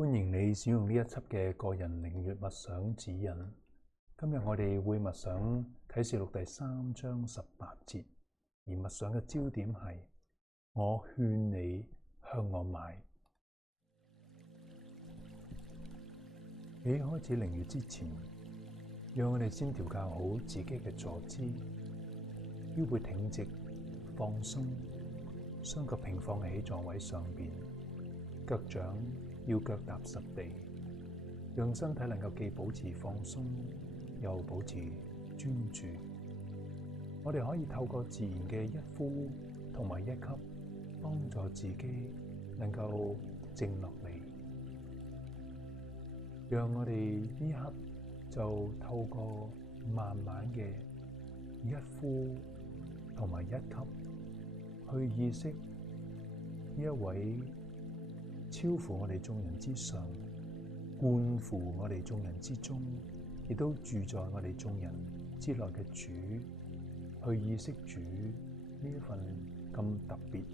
歡迎你使用呢一輯嘅個人靈悅默想指引。今日我哋會默想啟示錄第3章18節，而默想嘅焦點係我勸你向我買。喺開始靈悅之前，讓我哋先調校好自己嘅坐姿，腰背挺直，放鬆，雙腳平放喺座位上邊，腳掌要腳踏實地，讓身體能夠既保持放鬆，又保持專注。我哋可以透過自然嘅一呼同埋一吸，幫助自己能夠靜落嚟。讓我哋呢一刻就透過慢慢嘅一呼同埋一吸，去意識呢一位超乎我哋眾人之上，貫乎我哋眾人之中，亦都住在我哋眾人之內嘅主，去意識主呢一份咁特別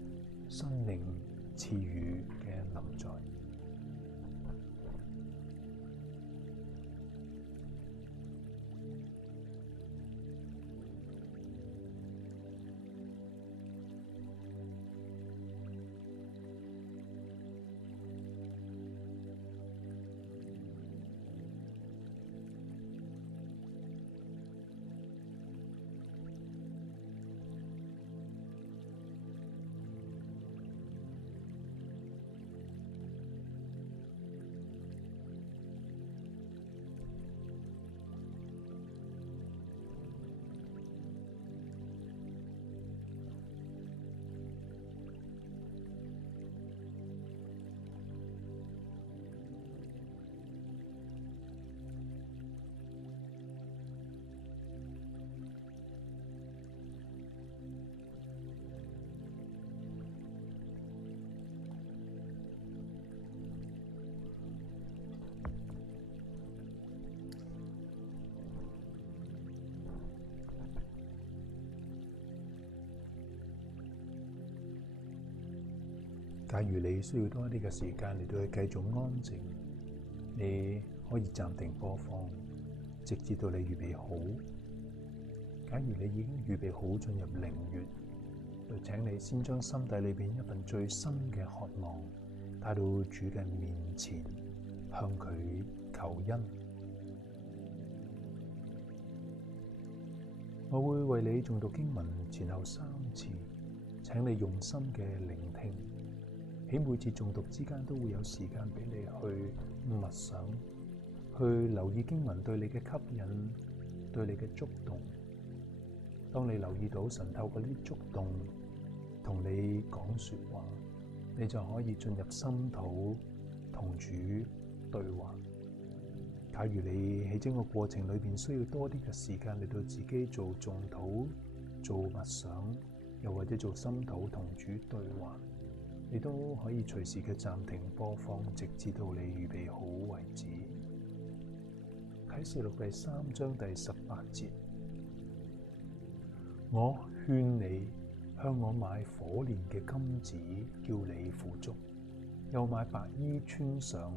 生命賜予嘅臨在。假如你需要多一啲嘅時間嚟到去繼續安靜，你可以暫停播放，直至到你預備好。假如你已經預備好進入靈悅，就請你先將心底裏邊一份最深嘅渴望帶到主嘅面前，向佢求恩。我會為你誦讀經文前後3次，請你用心嘅聆聽。喺每次誦讀之間都會有時間俾你去默想，去留意經文對你嘅吸引，對你嘅觸動。當你留意到神透過呢啲觸動同你講說話，你就可以進入心土同主對話。假如你喺整個過程裏邊需要多啲嘅時間嚟到自己做誦禱、做默想，又或者做心土同主對話，你都可以隨時嘅暫停播放，直至到你預備好為止。啟示錄第3章第18節，我勸你向我買火煉嘅金子，叫你富足；又買白衣穿上，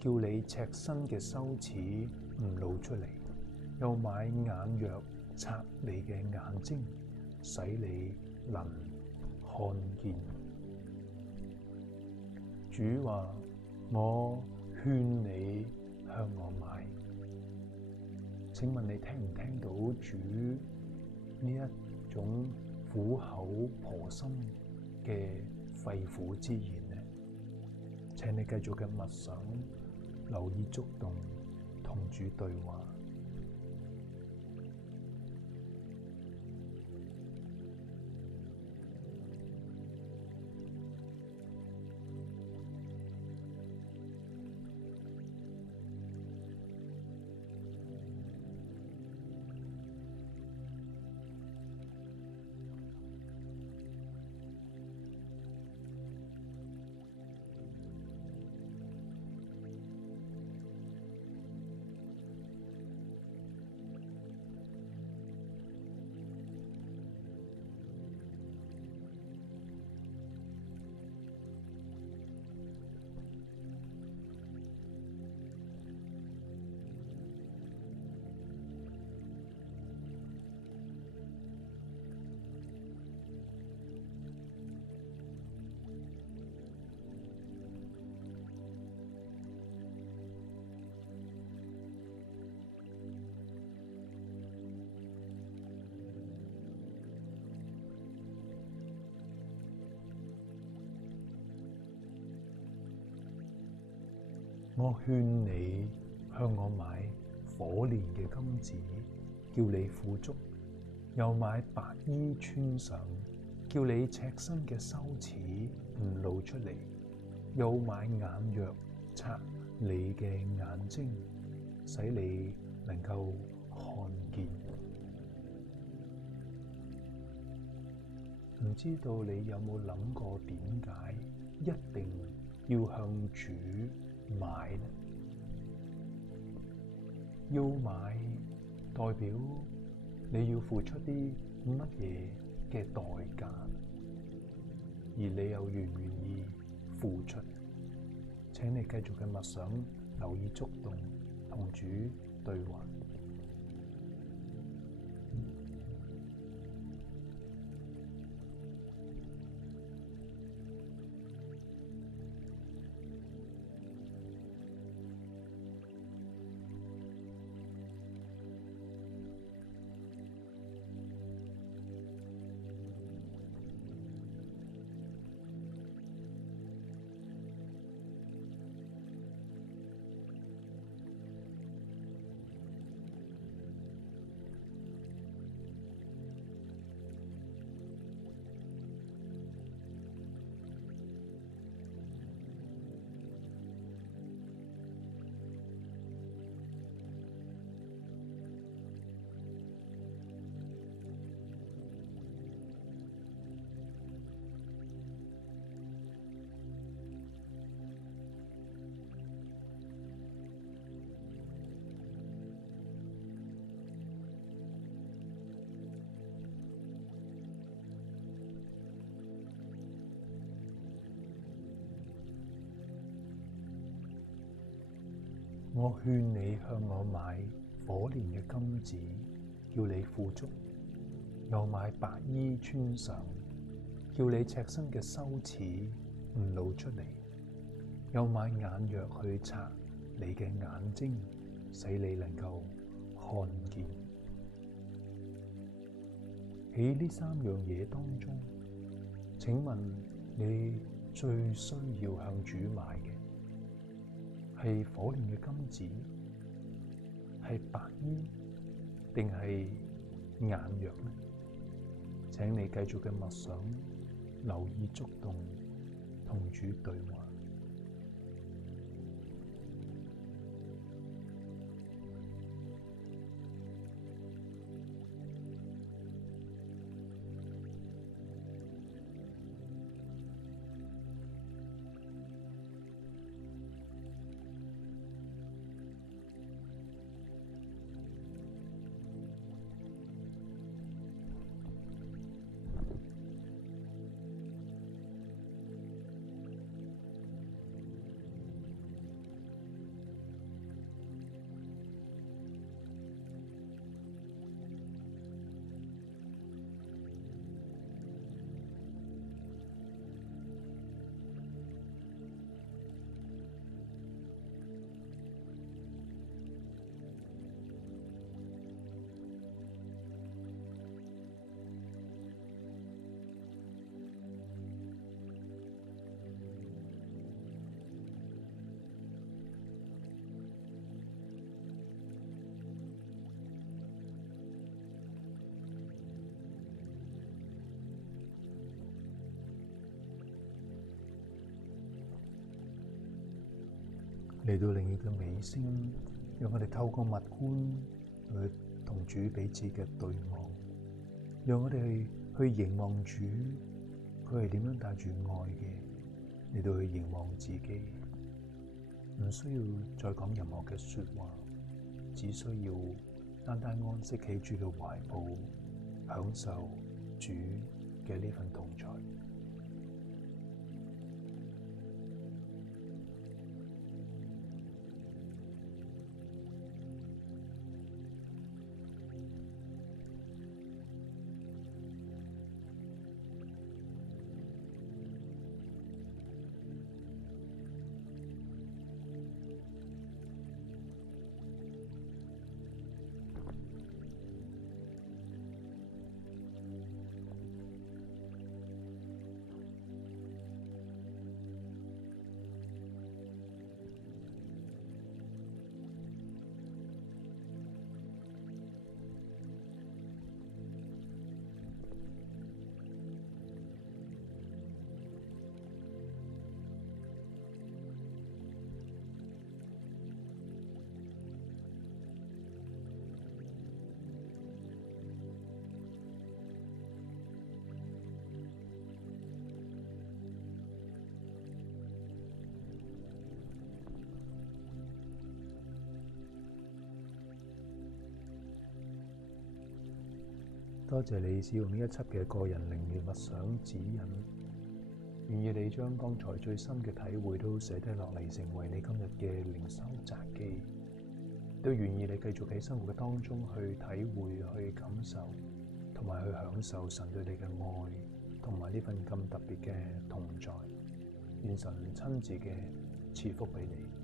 叫你赤身嘅羞恥唔露出嚟；又買眼藥擦你嘅眼睛，使你能看見。主話：我勸你向我買。請問你聽唔聽到主呢一種苦口婆心嘅肺腑之言呢？請你繼續嘅默想，留意觸動，同主對話。我勸你向我買火煉嘅金子，叫你富足；又買白衣穿上，叫你赤身嘅羞恥唔露出嚟；又買眼藥擦你嘅眼睛，使你能夠看見。唔知道你有冇諗過點解一定要向主買呢？要買代表你要付出啲乜嘢嘅代價，而你又願唔願意付出？請你繼續嘅默想，留意觸動，同主對話。我勸你向我買火煉嘅金子，叫你富足；又買白衣穿上，叫你赤身嘅羞恥唔露出嚟；又買眼藥去擦你嘅眼睛，使你能夠看見。喺呢三樣嘢當中，請問你最需要向主買嘅係火煉嘅金子，係白衣，定係眼藥呢？請你繼續嘅默想，留意觸動，同主對話。嚟到靈嘅尾聲，讓我哋透過默觀去同主彼此嘅對望，讓我哋去凝望主，佢係點樣帶住愛嘅嚟到去凝望自己，唔需要再講任何嘅說話，只需要單單安息喺主嘅懷抱，享受主嘅呢份同在。多謝你使用呢一輯嘅個人靈驗默想指引，願意你將剛才最深嘅體會都寫低落嚟，成為你今日嘅靈修札記。都願意你繼續喺生活嘅當中去體會、去感受，同埋去享受神對你嘅愛，同埋呢份咁特別嘅同在。願神親自嘅賜福俾你。